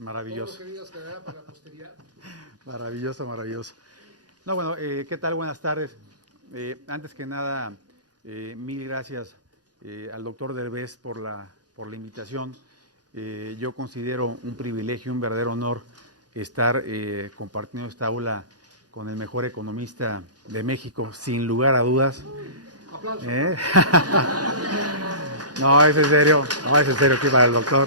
Maravilloso. Todo lo que digas quedará para la posteridad. Maravilloso, maravilloso. No, bueno, ¿qué tal? Buenas tardes. Antes que nada, mil gracias al doctor Derbez por la invitación. Yo considero un privilegio, un verdadero honor estar compartiendo esta aula con el mejor economista de México, sin lugar a dudas. Aplausos. No, es en serio, aquí para el doctor.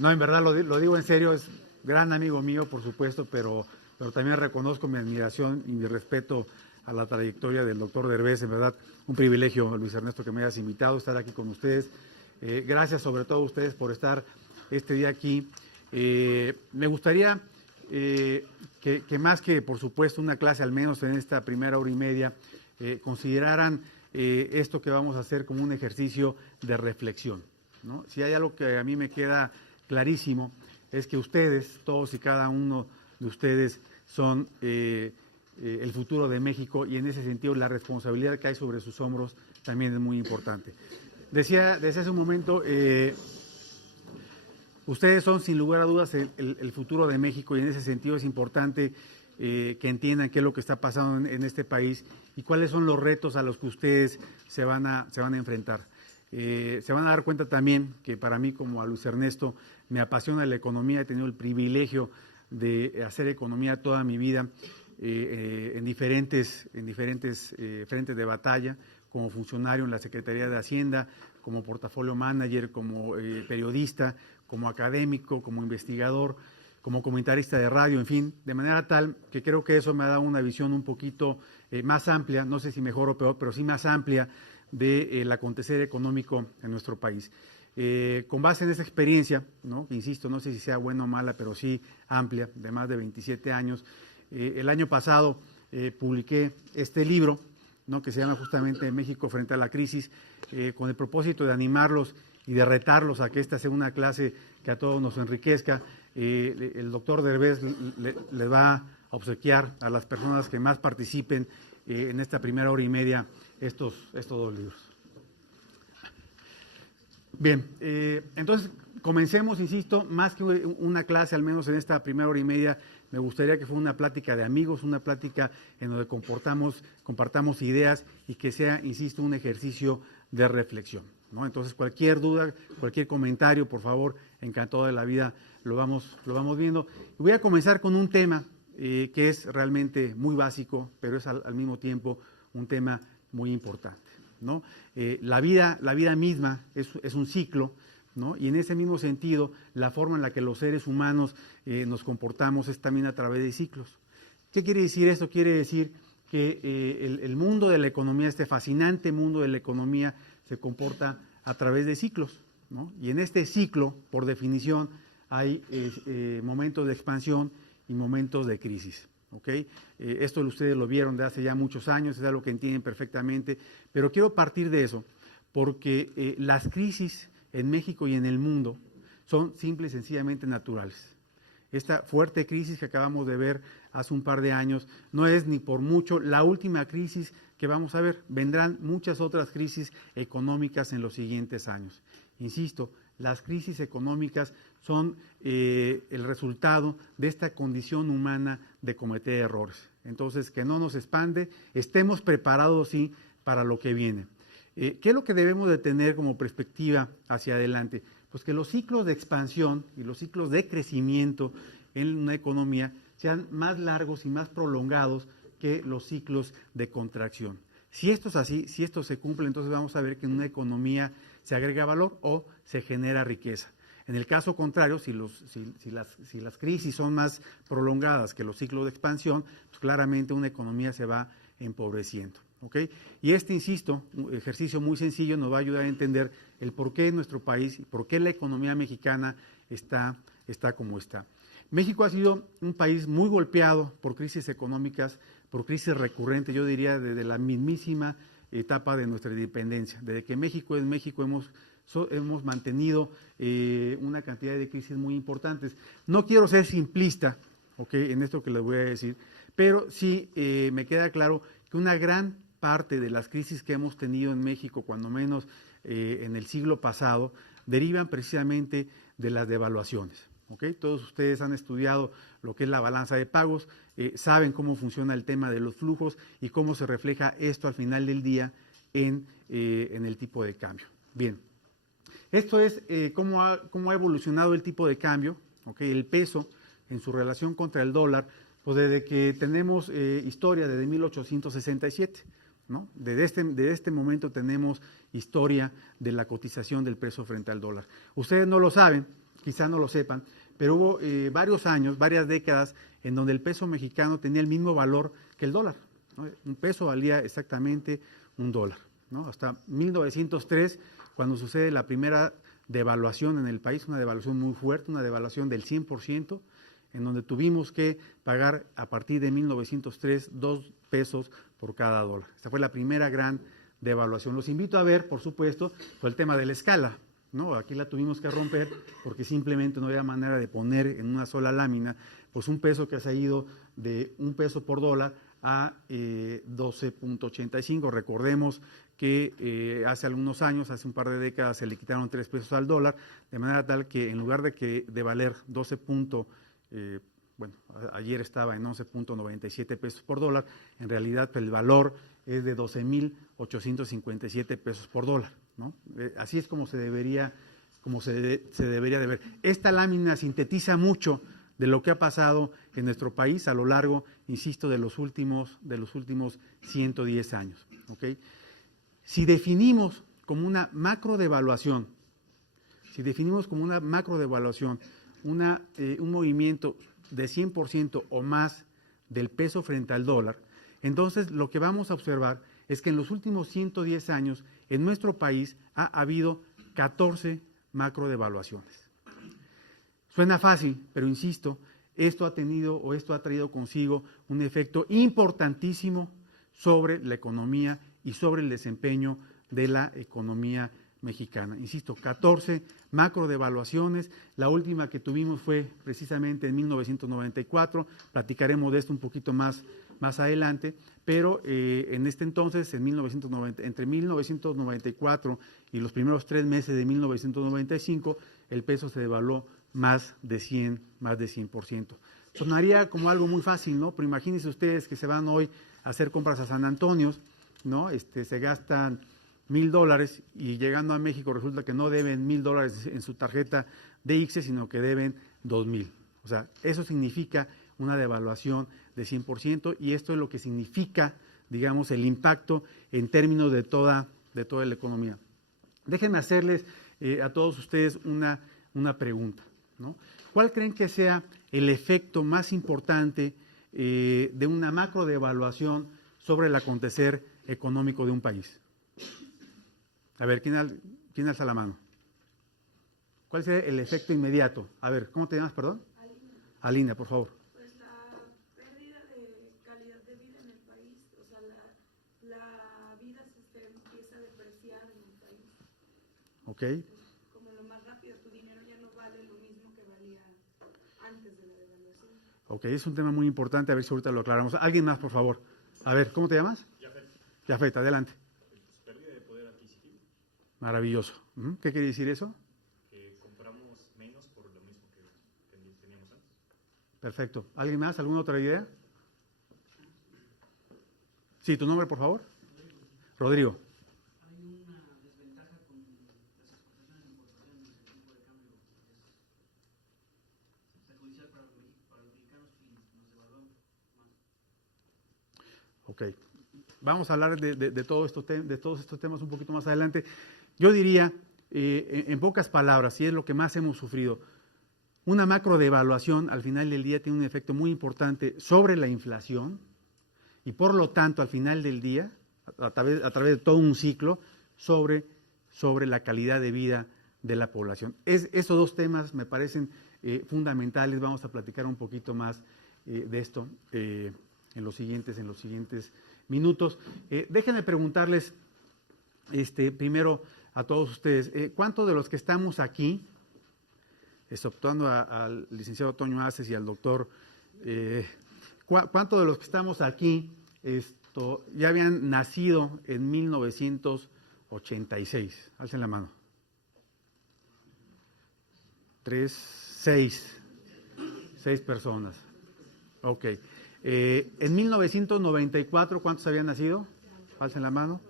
No, en verdad lo digo en serio, es gran amigo mío, por supuesto, pero también reconozco mi admiración y mi respeto a la trayectoria del doctor Derbez. En verdad, un privilegio, Luis Ernesto, que me hayas invitado a estar aquí con ustedes. Gracias sobre todo a ustedes por estar este día aquí. Me gustaría que más que, por supuesto, una clase, al menos en esta primera hora y media, consideraran esto que vamos a hacer como un ejercicio de reflexión, ¿no? Si hay algo que a mí me queda clarísimo, es que ustedes, todos y cada uno de ustedes, son el futuro de México, y en ese sentido la responsabilidad que hay sobre sus hombros también es muy importante. Decía hace un momento, ustedes son sin lugar a dudas el futuro de México, y en ese sentido es importante que entiendan qué es lo que está pasando en este país y cuáles son los retos a los que ustedes se van a enfrentar. Se van a dar cuenta también que para mí, como a Luis Ernesto, me apasiona la economía. He tenido el privilegio de hacer economía toda mi vida en diferentes frentes de batalla, como funcionario en la Secretaría de Hacienda, como portafolio manager, como periodista, como académico, como investigador, como comentarista de radio, en fin, de manera tal que creo que eso me ha dado una visión un poquito más amplia, no sé si mejor o peor, pero sí más amplia del acontecer económico en nuestro país. Con base en esa experiencia, ¿no? Insisto, no sé si sea buena o mala, pero sí amplia, de más de 27 años, el año pasado publiqué este libro, ¿no? Que se llama justamente México frente a la crisis, con el propósito de animarlos y de retarlos a que esta sea una clase que a todos nos enriquezca. El doctor Derbez le va a obsequiar a las personas que más participen en esta primera hora y media estos dos libros. Bien, entonces comencemos, insisto, más que una clase, al menos en esta primera hora y media, me gustaría que fuera una plática de amigos, una plática en donde compartamos ideas y que sea, insisto, un ejercicio de reflexión, ¿no? Entonces, cualquier duda, cualquier comentario, por favor, encantado de la vida, lo vamos viendo. Y voy a comenzar con un tema que es realmente muy básico, pero es al mismo tiempo un tema muy importante, ¿no? La vida misma es un ciclo, ¿no? Y en ese mismo sentido, la forma en la que los seres humanos nos comportamos es también a través de ciclos. ¿Qué quiere decir esto? Quiere decir que el mundo de la economía, este fascinante mundo de la economía, se comporta a través de ciclos, ¿no? Y en este ciclo, por definición, hay momentos de expansión y momentos de crisis, ¿ok? Esto ustedes lo vieron de hace ya muchos años, es algo que entienden perfectamente, pero quiero partir de eso, porque las crisis en México y en el mundo son simple y sencillamente naturales. Esta fuerte crisis que acabamos de ver hace un par de años no es ni por mucho la última crisis que vamos a ver. Vendrán muchas otras crisis económicas en los siguientes años. Insisto, las crisis económicas son el resultado de esta condición humana de cometer errores. Entonces, que no nos expande, estemos preparados, sí, para lo que viene. ¿Qué es lo que debemos de tener como perspectiva hacia adelante? Pues que los ciclos de expansión y los ciclos de crecimiento en una economía sean más largos y más prolongados que los ciclos de contracción. Si esto es así, si esto se cumple, entonces vamos a ver que en una economía se agrega valor o se genera riqueza. En el caso contrario, si las crisis son más prolongadas que los ciclos de expansión, pues claramente una economía se va empobreciendo, ¿ok? Y insisto, un ejercicio muy sencillo nos va a ayudar a entender el por qué nuestro país, por qué la economía mexicana está como está. México ha sido un país muy golpeado por crisis económicas, por crisis recurrentes, yo diría desde la mismísima etapa de nuestra independencia. Desde que México es México hemos mantenido una cantidad de crisis muy importantes. No quiero ser simplista, ¿okay?, en esto que les voy a decir, pero sí me queda claro que una gran parte de las crisis que hemos tenido en México, cuando menos en el siglo pasado, derivan precisamente de las devaluaciones. ¿Okay? Todos ustedes han estudiado lo que es la balanza de pagos, saben cómo funciona el tema de los flujos y cómo se refleja esto al final del día en el tipo de cambio. Bien, esto es cómo ha evolucionado el tipo de cambio, ¿okay? El peso en su relación contra el dólar, pues desde que tenemos historia, desde 1867. ¿No? Desde este momento tenemos historia de la cotización del peso frente al dólar. Ustedes no lo saben, quizás no lo sepan, pero hubo varios años, varias décadas, en donde el peso mexicano tenía el mismo valor que el dólar, ¿no? Un peso valía exactamente $1, ¿no? Hasta 1903, cuando sucede la primera devaluación en el país, una devaluación muy fuerte, una devaluación del 100%, en donde tuvimos que pagar a partir de 1903 2 pesos por cada dólar. Esta fue la primera gran devaluación. Los invito a ver, por supuesto, el tema de la escala, ¿no? Aquí la tuvimos que romper porque simplemente no había manera de poner en una sola lámina pues un peso que se ha ido de $1 por dólar a 12.85. Recordemos que hace algunos años, hace un par de décadas, se le quitaron 3 pesos al dólar, de manera tal que en lugar de valer 12. Bueno, ayer estaba en 11.97 pesos por dólar, en realidad el valor es de 12.857 pesos por dólar, ¿no? Así es como se debería de ver. Esta lámina sintetiza mucho de lo que ha pasado en nuestro país a lo largo, insisto, de los últimos 110 años. ¿Okay? Si definimos como una macro devaluación, un movimiento de 100% o más del peso frente al dólar, entonces lo que vamos a observar es que en los últimos 110 años en nuestro país ha habido 14 macro devaluaciones. Suena fácil, pero insisto, esto ha traído consigo un efecto importantísimo sobre la economía y sobre el desempeño de la economía mexicana. Insisto, 14 macro devaluaciones. La última que tuvimos fue precisamente en 1994. Platicaremos de esto un poquito más adelante, pero en este entonces, entre 1994 y los primeros 3 meses de 1995, el peso se devaluó más de 100%. Sonaría como algo muy fácil, ¿no? Pero imagínense ustedes que se van hoy a hacer compras a San Antonio, ¿no? Se gastan $1,000 y llegando a México resulta que no deben $1,000 en su tarjeta de IXE, sino que deben 2,000. O sea, eso significa una devaluación de 100% y esto es lo que significa, digamos, el impacto en términos de toda la economía. Déjenme hacerles a todos ustedes una pregunta, ¿no? ¿Cuál creen que sea el efecto más importante de una macro devaluación sobre el acontecer económico de un país? A ver, ¿quién alza la mano? ¿Cuál sería el efecto inmediato? A ver, ¿cómo te llamas, perdón? Alina, por favor. Pues la pérdida de calidad de vida en el país, o sea, la vida se empieza a depreciar en el país. Ok. Como lo más rápido, tu dinero ya no vale lo mismo que valía antes de la devaluación. Ok, es un tema muy importante, a ver si ahorita lo aclaramos. ¿Alguien más, por favor? A ver, ¿cómo te llamas? Yafet, adelante. Pérdida de poder adquisitivo. Maravilloso. ¿Qué quiere decir eso? Que compramos menos por lo mismo que teníamos antes. Perfecto. ¿Alguien más? ¿Alguna otra idea? Sí, tu nombre, por favor. Rodrigo. Hay una desventaja con las exportaciones e importaciones del tipo de cambio. Es perjudicial para los mexicanos y nos devaluamos más. Ok. Vamos a hablar de todos estos temas un poquito más adelante. Yo diría, en pocas palabras, y es lo que más hemos sufrido, una macro devaluación al final del día tiene un efecto muy importante sobre la inflación y por lo tanto al final del día, a través de todo un ciclo, sobre la calidad de vida de la población. Esos dos temas me parecen fundamentales. Vamos a platicar un poquito más de esto en los siguientes minutos. Déjenme preguntarles primero a todos ustedes, ¿cuántos de los que estamos aquí, exceptuando al licenciado Toño Aces y al doctor, cuántos de los que estamos aquí ya habían nacido en 1986? Alcen la mano. 3, 6. 6 personas. Ok. En 1994, ¿cuántos habían nacido? Alcen la mano.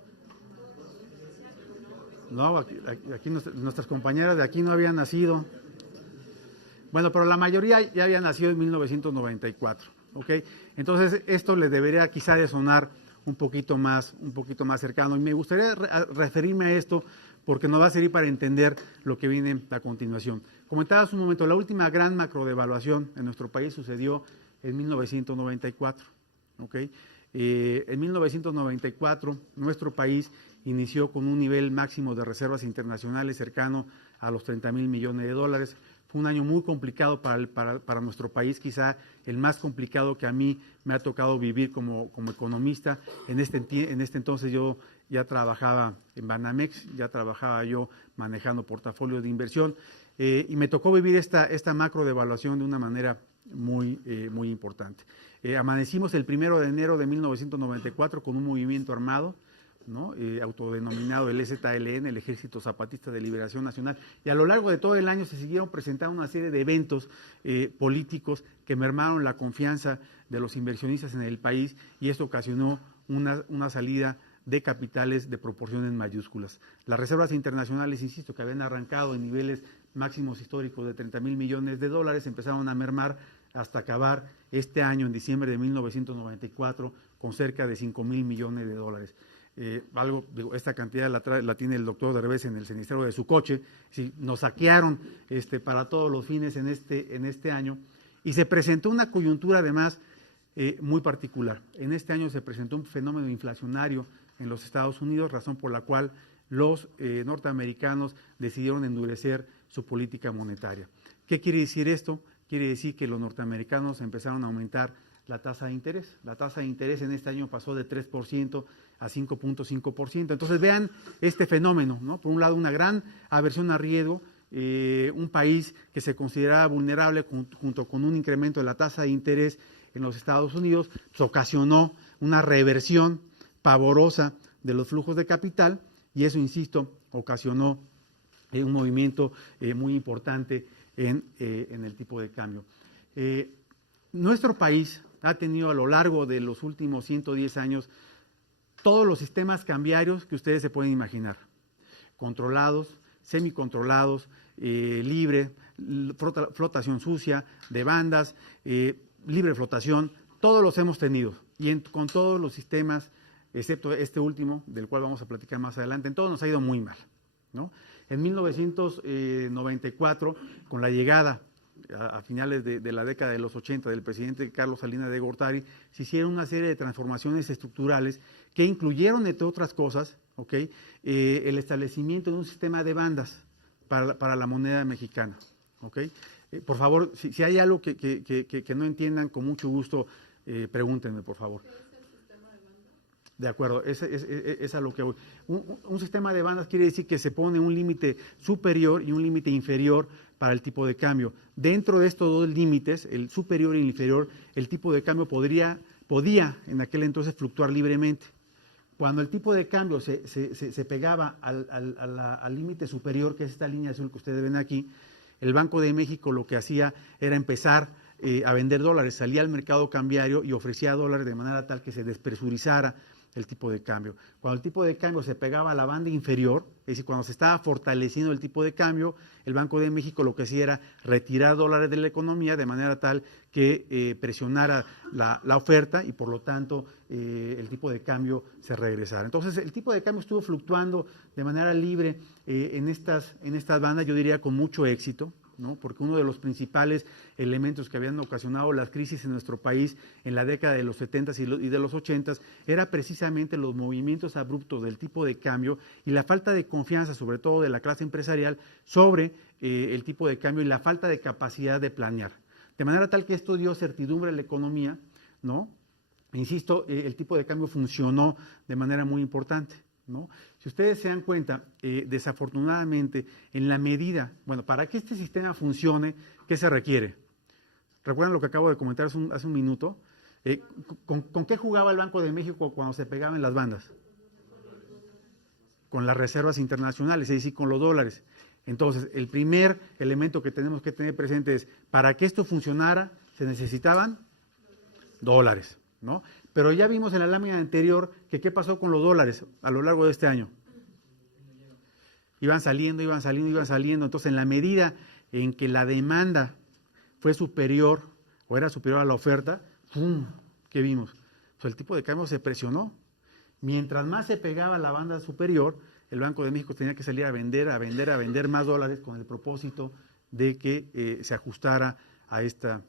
No, aquí nuestras compañeras de aquí no habían nacido. Bueno, pero la mayoría ya había nacido en 1994, ¿ok? Entonces, esto le debería quizá de sonar un poquito más cercano. Y me gustaría referirme a esto porque nos va a servir para entender lo que viene a continuación. Comentaba hace un momento, la última gran macrodevaluación en nuestro país sucedió en 1994, ¿ok? En 1994, nuestro país inició con un nivel máximo de reservas internacionales cercano a los 30,000 millones de dólares. Fue un año muy complicado para nuestro país, quizá el más complicado que a mí me ha tocado vivir como economista. En este entonces yo ya trabajaba en Banamex, ya trabajaba yo manejando portafolios de inversión y me tocó vivir esta macro devaluación de una manera muy importante. Amanecimos el 1 de enero de 1994 con un movimiento armado, ¿no? Autodenominado el EZLN, el Ejército Zapatista de Liberación Nacional, y a lo largo de todo el año se siguieron presentando una serie de eventos políticos que mermaron la confianza de los inversionistas en el país, y esto ocasionó una salida de capitales de proporciones mayúsculas. Las reservas internacionales, insisto, que habían arrancado en niveles máximos históricos de 30,000 millones de dólares, empezaron a mermar hasta acabar este año, en diciembre de 1994, con cerca de 5,000 millones de dólares. Esta cantidad la tiene el doctor Derbez en el cenicero de su coche. Sí, nos saquearon para todos los fines en este año, y se presentó una coyuntura además muy particular. En este año se presentó un fenómeno inflacionario en los Estados Unidos, razón por la cual los norteamericanos decidieron endurecer su política monetaria. ¿Qué quiere decir esto? Quiere decir que los norteamericanos empezaron a aumentar la tasa de interés. La tasa de interés en este año pasó de 3% a 5.5%. Entonces vean este fenómeno, ¿no? Por un lado, una gran aversión a riesgo, un país que se consideraba vulnerable junto con un incremento de la tasa de interés en los Estados Unidos, pues ocasionó una reversión pavorosa de los flujos de capital, y eso, insisto, ocasionó un movimiento muy importante en el tipo de cambio. Nuestro país ha tenido a lo largo de los últimos 110 años todos los sistemas cambiarios que ustedes se pueden imaginar, controlados, semicontrolados, libre, flotación sucia, de bandas, libre flotación, todos los hemos tenido, y con todos los sistemas, excepto este último, del cual vamos a platicar más adelante, en todos nos ha ido muy mal, ¿no? En 1994, con la llegada a finales de la década de los 80 del presidente Carlos Salinas de Gortari, se hicieron una serie de transformaciones estructurales que incluyeron, entre otras cosas, el establecimiento de un sistema de bandas para la moneda mexicana. Por favor, si hay algo que no entiendan, con mucho gusto, pregúntenme, por favor. De acuerdo, es a lo que voy. Un sistema de bandas quiere decir que se pone un límite superior y un límite inferior para el tipo de cambio. Dentro de estos dos límites, el superior y el inferior, el tipo de cambio podía en aquel entonces fluctuar libremente. Cuando el tipo de cambio se pegaba al límite superior, que es esta línea azul que ustedes ven aquí, el Banco de México lo que hacía era empezar a vender dólares, salía al mercado cambiario y ofrecía dólares de manera tal que se despresurizara el tipo de cambio. Cuando el tipo de cambio se pegaba a la banda inferior, es decir, cuando se estaba fortaleciendo el tipo de cambio, el Banco de México lo que hacía era retirar dólares de la economía de manera tal que presionara la oferta y por lo tanto el tipo de cambio se regresara. Entonces el tipo de cambio estuvo fluctuando de manera libre en estas bandas, yo diría con mucho éxito, ¿no? Porque uno de los principales elementos que habían ocasionado las crisis en nuestro país en la década de los 70s y de los 80s era precisamente los movimientos abruptos del tipo de cambio y la falta de confianza, sobre todo de la clase empresarial, sobre el tipo de cambio y la falta de capacidad de planear. De manera tal que esto dio certidumbre a la economía, ¿no? Insisto, el tipo de cambio funcionó de manera muy importante, ¿no? Si ustedes se dan cuenta, desafortunadamente, en la medida, bueno, para que este sistema funcione, ¿qué se requiere? ¿Recuerdan lo que acabo de comentar hace un minuto? ¿Con qué jugaba el Banco de México cuando se pegaban las bandas? Con las reservas internacionales, es decir, con los dólares. Entonces, el primer elemento que tenemos que tener presente es, para que esto funcionara, se necesitaban dólares, ¿no? Pero ya vimos en la lámina anterior que qué pasó con los dólares a lo largo de este año. Iban saliendo. Entonces, en la medida en que la demanda fue superior o era superior a la oferta, ¡pum!, ¿qué vimos? Pues el tipo de cambio se presionó. Mientras más se pegaba a la banda superior, el Banco de México tenía que salir a vender más dólares con el propósito de que se ajustara a esta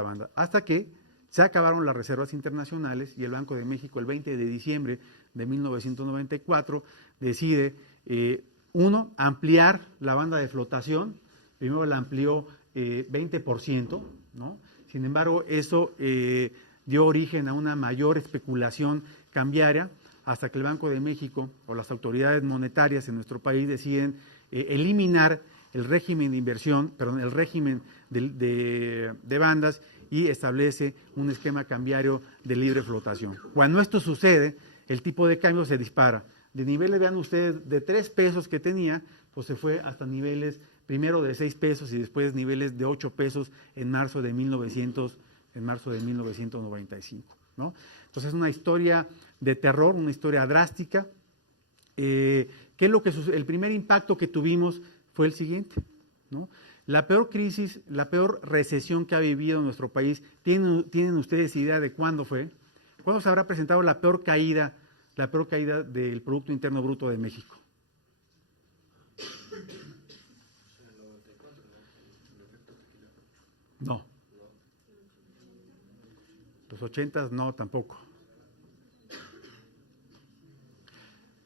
banda. Hasta que se acabaron las reservas internacionales y el Banco de México el 20 de diciembre de 1994 decide, ampliar la banda de flotación. Primero la amplió 20%, ¿no? Sin embargo, eso dio origen a una mayor especulación cambiaria, hasta que el Banco de México o las autoridades monetarias en nuestro país deciden eliminar el régimen de inversión, el régimen de bandas, y establece un esquema cambiario de libre flotación. Cuando esto sucede, el tipo de cambio se dispara. De niveles, vean ustedes, de 3 pesos que tenía, pues se fue hasta niveles primero de 6 pesos y después niveles de 8 pesos en marzo de 1995, ¿no? Entonces es una historia de terror, una historia drástica. ¿Qué es lo que sucede? El primer impacto que tuvimos fue el siguiente, ¿no? La peor crisis, la peor recesión que ha vivido nuestro país, ¿tienen ustedes idea de cuándo fue? ¿Cuándo se habrá presentado la peor caída del Producto Interno Bruto de México? No. Los 80 no, tampoco.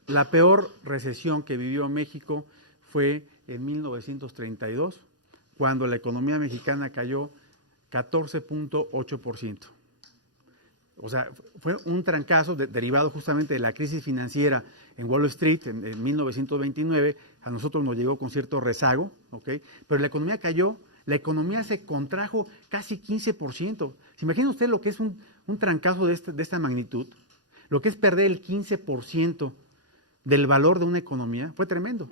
La peor recesión que vivió México fue en 1932, cuando la economía mexicana cayó 14.8%. O sea, fue un trancazo derivado justamente de la crisis financiera en Wall Street en 1929. A nosotros nos llegó con cierto rezago, ¿ok? Pero la economía cayó, la economía se contrajo casi 15%. ¿Se imagina usted lo que es un trancazo de esta magnitud? Lo que es perder el 15% del valor de una economía, fue tremendo.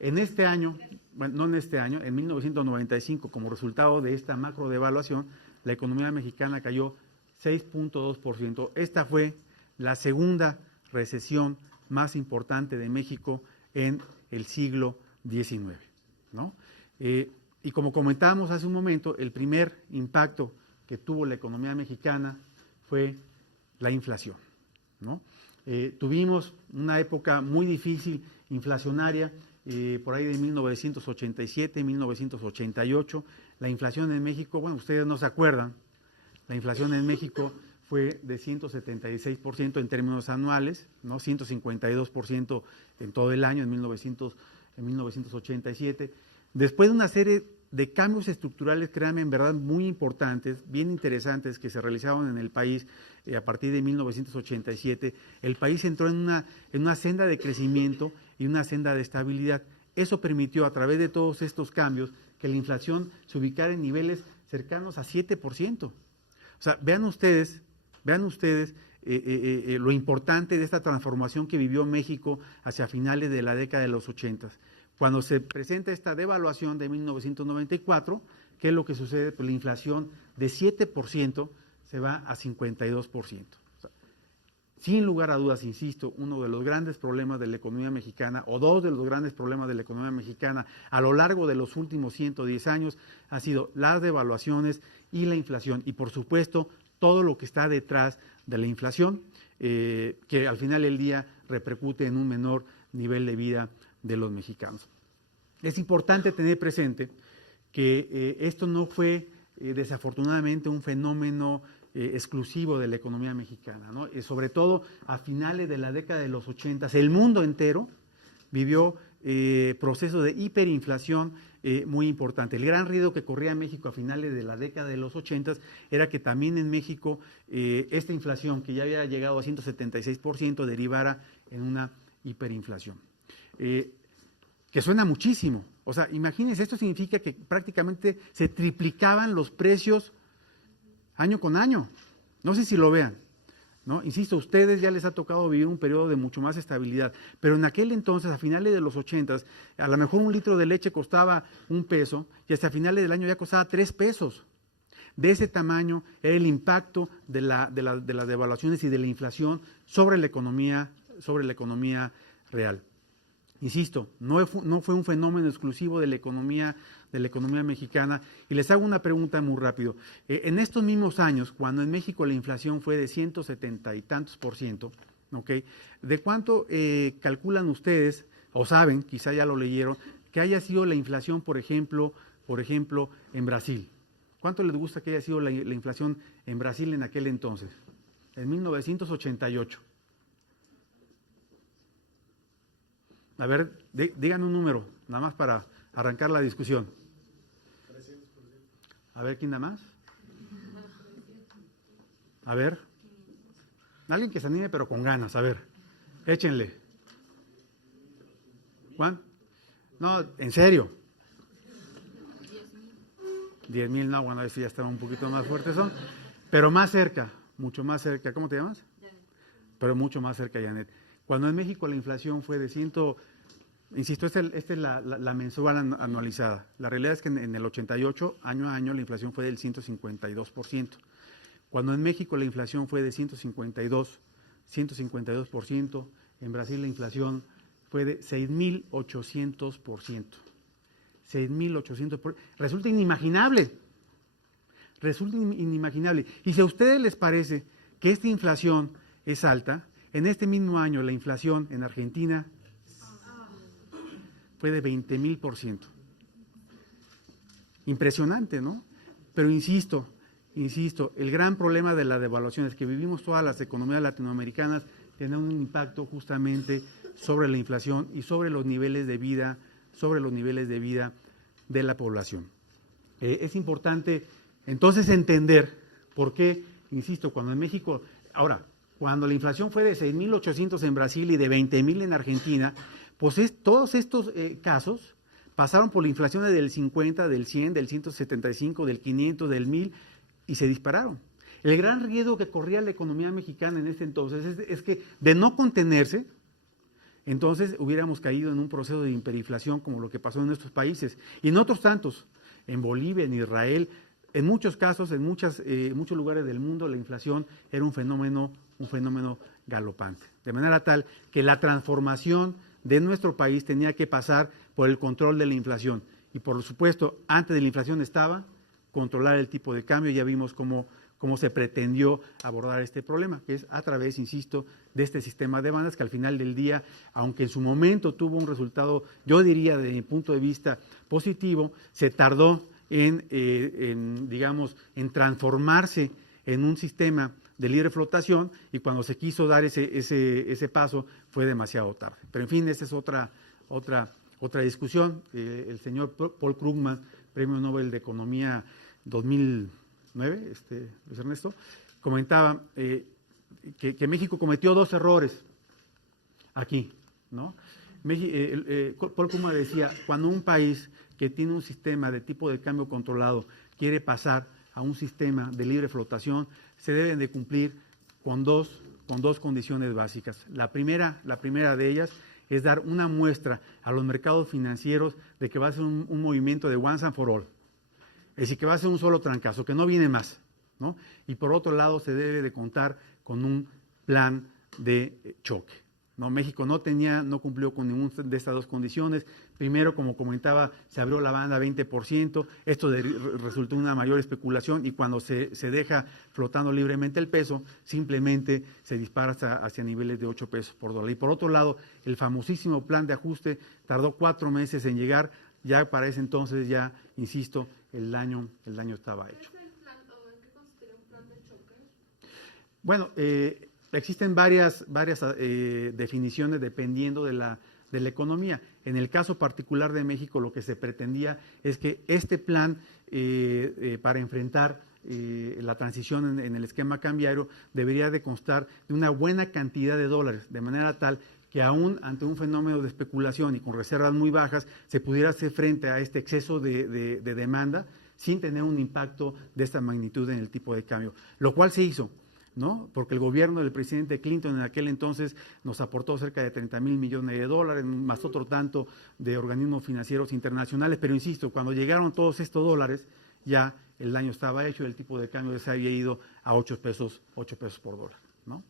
En este año, bueno, no en este año, en 1995, como resultado de esta macro devaluación, la economía mexicana cayó 6.2%. Esta fue la segunda recesión más importante de México en el siglo XIX, ¿no? Y como comentábamos hace un momento, el primer impacto que tuvo la economía mexicana fue la inflación, ¿no? Tuvimos una época muy difícil, inflacionaria, por ahí de 1987, 1988. La inflación en México, bueno, ustedes no se acuerdan, la inflación en México fue de 176% en términos anuales, ¿no? 152% en todo el año, en 1987. Después de una serie de cambios estructurales, créanme, en verdad muy importantes, bien interesantes, que se realizaron en el país a partir de 1987, el país entró en una senda de crecimiento y una senda de estabilidad. Eso permitió, a través de todos estos cambios, que la inflación se ubicara en niveles cercanos a 7%. O sea, vean ustedes lo importante de esta transformación que vivió México hacia finales de la década de los 80. Cuando se presenta esta devaluación de 1994, ¿qué es lo que sucede? Pues la inflación de 7% se va a 52%. O sea, sin lugar a dudas, insisto, uno de los grandes problemas de la economía mexicana, o dos de los grandes problemas de la economía mexicana a lo largo de los últimos 110 años, ha sido las devaluaciones y la inflación. Y por supuesto, todo lo que está detrás de la inflación, que al final del día repercute en un menor nivel de vida de los mexicanos. Es importante tener presente que esto no fue desafortunadamente un fenómeno exclusivo de la economía mexicana, ¿no? Sobre todo a finales de la década de los 80, el mundo entero vivió procesos de hiperinflación muy importante. El gran riesgo que corría México a finales de la década de los 80 era que también en México esta inflación, que ya había llegado a 176%, derivara en una hiperinflación. Que suena muchísimo. O sea, imagínense, esto significa que prácticamente se triplicaban los precios año con año. No sé si lo vean. ¿no? Insisto, a ustedes ya les ha tocado vivir un periodo de mucho más estabilidad, pero en aquel entonces, a finales de los 80, a lo mejor un litro de leche costaba $1 y hasta finales del año ya costaba $3. De ese tamaño era el impacto de las devaluaciones y de la inflación sobre la economía real. Insisto, no fue un fenómeno exclusivo de la economía mexicana. Y les hago una pregunta muy rápido. En estos mismos años, cuando en México la inflación fue de 170 y tantos %, ¿okay? ¿De cuánto calculan ustedes, o saben, quizá ya lo leyeron, que haya sido la inflación, por ejemplo, en Brasil? ¿Cuánto les gusta que haya sido la inflación en Brasil en aquel entonces? En 1988. A ver, digan un número, nada más para arrancar la discusión. 300%. A ver, ¿quién da más? A ver. Alguien que se anime, pero con ganas, a ver. Échenle. ¿Juan? No, en serio. 10,000, no, bueno, eso ya estaba un poquito más fuertes son. Pero más cerca, mucho más cerca. ¿Cómo te llamas? Pero mucho más cerca, Janet. Cuando en México la inflación fue de insisto, esta es la mensual anualizada. La realidad es que en el 88, año a año, la inflación fue del 152%. Cuando en México la inflación fue de 152%, en Brasil la inflación fue de 6,800%. 6,800%. Resulta inimaginable. Y si a ustedes les parece que esta inflación es alta, en este mismo año la inflación en Argentina fue de 20,000%. Impresionante, ¿no? Pero insisto, el gran problema de la devaluación es que vivimos todas las economías latinoamericanas tienen un impacto justamente sobre la inflación y sobre los niveles de vida, de la población. Es importante entonces entender por qué, insisto, cuando en México, ahora, cuando la inflación fue de 6,800 en Brasil y de 20,000 en Argentina, pues todos estos casos pasaron por la inflación del 50, del 100, del 175, del 500, del 1,000 y se dispararon. El gran riesgo que corría la economía mexicana en ese entonces es que de no contenerse, entonces hubiéramos caído en un proceso de hiperinflación como lo que pasó en nuestros países y en otros tantos, en Bolivia, en Israel. En muchos casos, en muchos lugares del mundo, la inflación era un fenómeno galopante. De manera tal que la transformación de nuestro país tenía que pasar por el control de la inflación. Y por supuesto, antes de la inflación estaba controlar el tipo de cambio. Ya vimos cómo se pretendió abordar este problema, que es a través, insisto, de este sistema de bandas que al final del día, aunque en su momento tuvo un resultado, yo diría, desde mi punto de vista, positivo, se tardó en transformarse en un sistema de libre flotación y cuando se quiso dar ese paso fue demasiado tarde. Pero en fin, esa es otra discusión. El señor Paul Krugman, Premio Nobel de Economía 2009, Luis Ernesto, comentaba que México cometió 2 errores aquí, ¿no? Paul Krugman decía, cuando un país que tiene un sistema de tipo de cambio controlado quiere pasar a un sistema de libre flotación, se deben de cumplir con dos condiciones básicas. La primera de ellas es dar una muestra a los mercados financieros de que va a ser un movimiento de once and for all. Es decir, que va a ser un solo trancazo, que no viene más, ¿no? Y por otro lado, se debe de contar con un plan de choque, ¿no? México no cumplió con ninguna de estas 2 condiciones. Primero, como comentaba, se abrió la banda 20%, esto resultó en una mayor especulación y cuando se deja flotando libremente el peso, simplemente se dispara hacia niveles de $8 por dólar. Y por otro lado, el famosísimo plan de ajuste tardó 4 meses en llegar, ya para ese entonces ya, insisto, el daño estaba hecho. ¿Qué es el plan o en qué consistiría un plan de choque? Bueno, existen varias definiciones dependiendo de la economía. En el caso particular de México, lo que se pretendía es que este plan para enfrentar la transición en el esquema cambiario debería de constar de una buena cantidad de dólares, de manera tal que aún ante un fenómeno de especulación y con reservas muy bajas, se pudiera hacer frente a este exceso de demanda sin tener un impacto de esta magnitud en el tipo de cambio, lo cual se hizo. ¿no? Porque el gobierno del presidente Clinton en aquel entonces nos aportó cerca de 30,000 millones de dólares, más otro tanto de organismos financieros internacionales, pero insisto, cuando llegaron todos estos dólares, ya el daño estaba hecho, el tipo de cambio se había ido a 8 pesos por dólar, ¿no?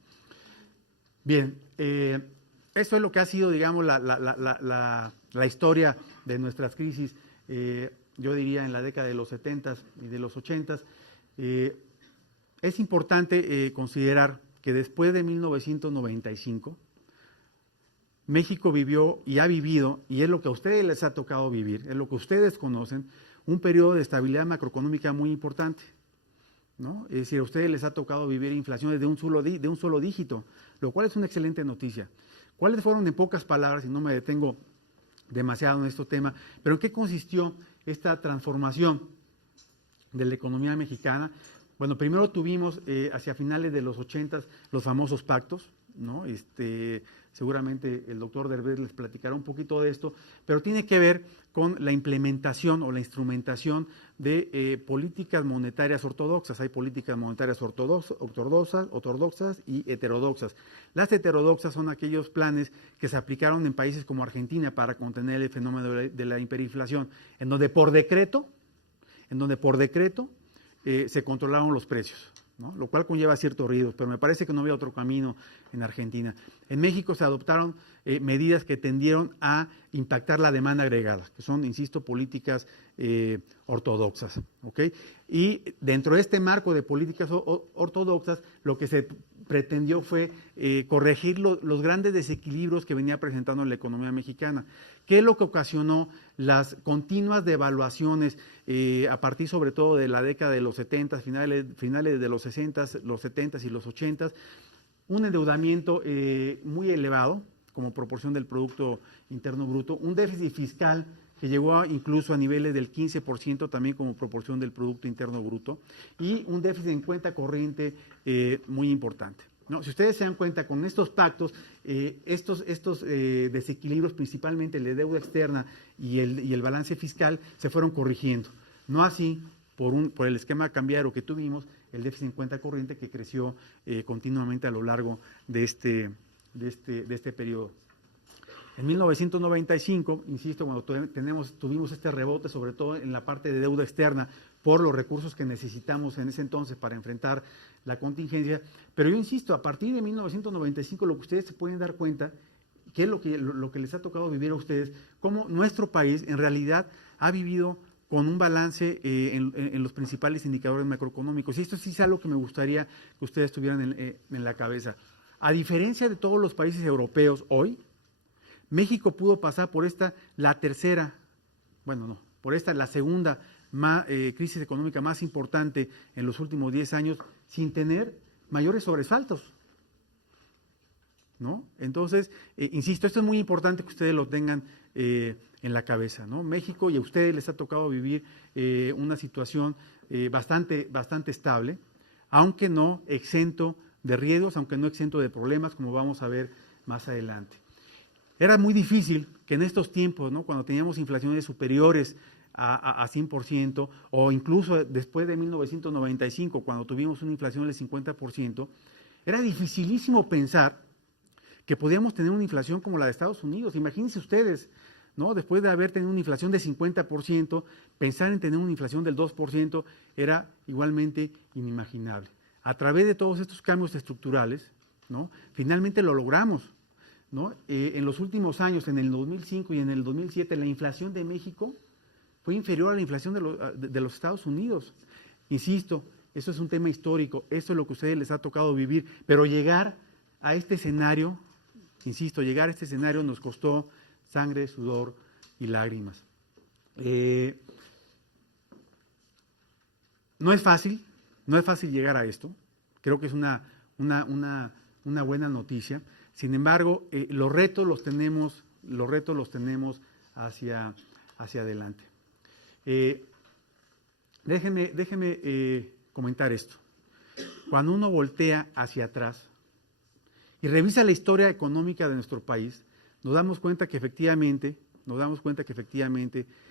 Bien, eso es lo que ha sido, digamos, la historia de nuestras crisis, yo diría en la década de los 70 y de los 80. Es importante considerar que después de 1995, México vivió y ha vivido, y es lo que a ustedes les ha tocado vivir, es lo que ustedes conocen, un periodo de estabilidad macroeconómica muy importante, ¿no? Es decir, a ustedes les ha tocado vivir inflaciones de un solo dígito, lo cual es una excelente noticia. ¿Cuáles fueron, en pocas palabras, y no me detengo demasiado en este tema, pero en qué consistió esta transformación de la economía mexicana? Bueno, primero tuvimos hacia finales de los 80 los famosos pactos, ¿no? Seguramente el doctor Derbez les platicará un poquito de esto, pero tiene que ver con la implementación o la instrumentación de políticas monetarias ortodoxas. Hay políticas monetarias ortodoxas y heterodoxas. Las heterodoxas son aquellos planes que se aplicaron en países como Argentina para contener el fenómeno de la hiperinflación, en donde por decreto se controlaron los precios, ¿no? Lo cual conlleva ciertos riesgos, pero me parece que no había otro camino en Argentina. En México se adoptaron medidas que tendieron a impactar la demanda agregada, que son, insisto, políticas ortodoxas, ¿ok? Y dentro de este marco de políticas ortodoxas, lo que se pretendió fue corregir los grandes desequilibrios que venía presentando la economía mexicana. ¿Qué es lo que ocasionó las continuas devaluaciones a partir sobre todo de la década de los 70, finales de los 60, los 70 y los 80? Un endeudamiento muy elevado como proporción del Producto Interno Bruto, un déficit fiscal que llegó incluso a niveles del 15% también como proporción del Producto Interno Bruto, y un déficit en cuenta corriente muy importante, ¿no? Si ustedes se dan cuenta, con estos pactos, estos desequilibrios, principalmente el de deuda externa y el balance fiscal, se fueron corrigiendo. No así por el esquema cambiario que tuvimos, el déficit en cuenta corriente que creció continuamente a lo largo de este periodo. En 1995, insisto, cuando tuvimos este rebote, sobre todo en la parte de deuda externa, por los recursos que necesitamos en ese entonces para enfrentar la contingencia, pero yo insisto, a partir de 1995 lo que ustedes se pueden dar cuenta, que es lo que les ha tocado vivir a ustedes, cómo nuestro país en realidad ha vivido con un balance en los principales indicadores macroeconómicos. Y esto sí es algo que me gustaría que ustedes tuvieran en la cabeza. A diferencia de todos los países europeos hoy, México pudo pasar por la segunda crisis económica más importante en los últimos 10 años sin tener mayores sobresaltos, ¿no? Entonces, insisto, esto es muy importante que ustedes lo tengan en la cabeza, ¿no? México, y a ustedes les ha tocado vivir una situación bastante estable, aunque no exento de riesgos, aunque no exento de problemas, como vamos a ver más adelante. Era muy difícil que en estos tiempos, ¿no?, cuando teníamos inflaciones superiores a 100%, o incluso después de 1995, cuando tuvimos una inflación del 50%, era dificilísimo pensar que podíamos tener una inflación como la de Estados Unidos. Imagínense ustedes, ¿no?, después de haber tenido una inflación de 50%, pensar en tener una inflación del 2% era igualmente inimaginable. A través de todos estos cambios estructurales, ¿no?, finalmente lo logramos, ¿no? En los últimos años, en el 2005 y en el 2007, la inflación de México fue inferior a la inflación de los Estados Unidos. Insisto, eso es un tema histórico, eso es lo que a ustedes les ha tocado vivir, pero llegar a este escenario, insisto, llegar a este escenario nos costó sangre, sudor y lágrimas. No es fácil llegar a esto, creo que es una buena noticia. Sin embargo, los retos los tenemos hacia adelante. Déjeme comentar esto. Cuando uno voltea hacia atrás y revisa la historia económica de nuestro país, nos damos cuenta que efectivamente,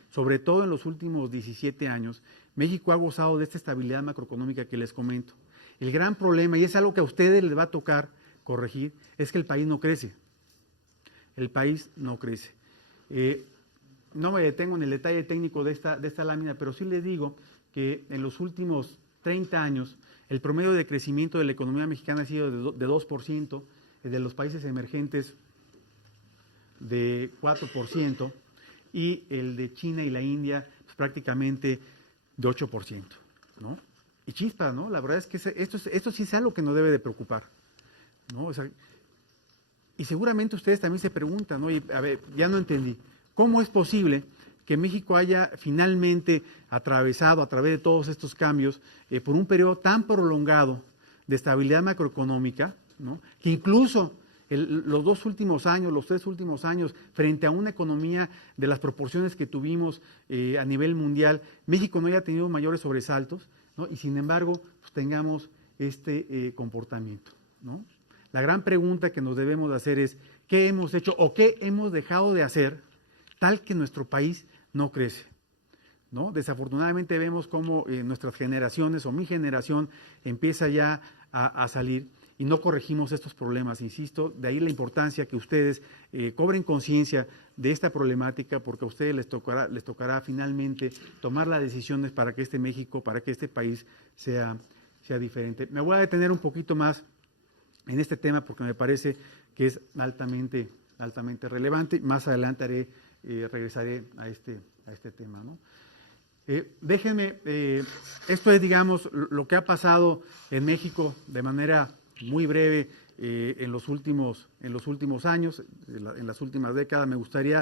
sobre todo en los últimos 17 años, México ha gozado de esta estabilidad macroeconómica que les comento. El gran problema, y es algo que a ustedes les va a tocar corregir, es que el país no crece. El país no crece. No me detengo en el detalle técnico de esta lámina, pero sí les digo que en los últimos 30 años el promedio de crecimiento de la economía mexicana ha sido de 2%, el de los países emergentes de 4% y el de China y la India pues, prácticamente de 8%, ¿no? Y chispas, ¿no? La verdad es que esto sí es algo que nos debe de preocupar, ¿no? O sea, y seguramente ustedes también se preguntan, ¿no? Y, a ver, ya no entendí. ¿Cómo es posible que México haya finalmente atravesado a través de todos estos cambios por un periodo tan prolongado de estabilidad macroeconómica, ¿no? Que incluso los 2 últimos años, los 3 últimos años, frente a una economía de las proporciones que tuvimos a nivel mundial, México no haya tenido mayores sobresaltos, ¿no? Y sin embargo pues, tengamos este comportamiento, ¿no? La gran pregunta que nos debemos de hacer es, ¿qué hemos hecho o qué hemos dejado de hacer tal que nuestro país no crece? ¿No? Desafortunadamente vemos cómo nuestras generaciones o mi generación empieza ya a salir y no corregimos estos problemas, insisto, de ahí la importancia que ustedes cobren conciencia de esta problemática, porque a ustedes les tocará finalmente tomar las decisiones para que este México, para que este país sea diferente. Me voy a detener un poquito más en este tema porque me parece que es altamente relevante. Más adelante regresaré a este tema, ¿no? Déjenme, esto es, digamos, lo que ha pasado en México de manera muy breve en los últimos años, en las últimas décadas. Me gustaría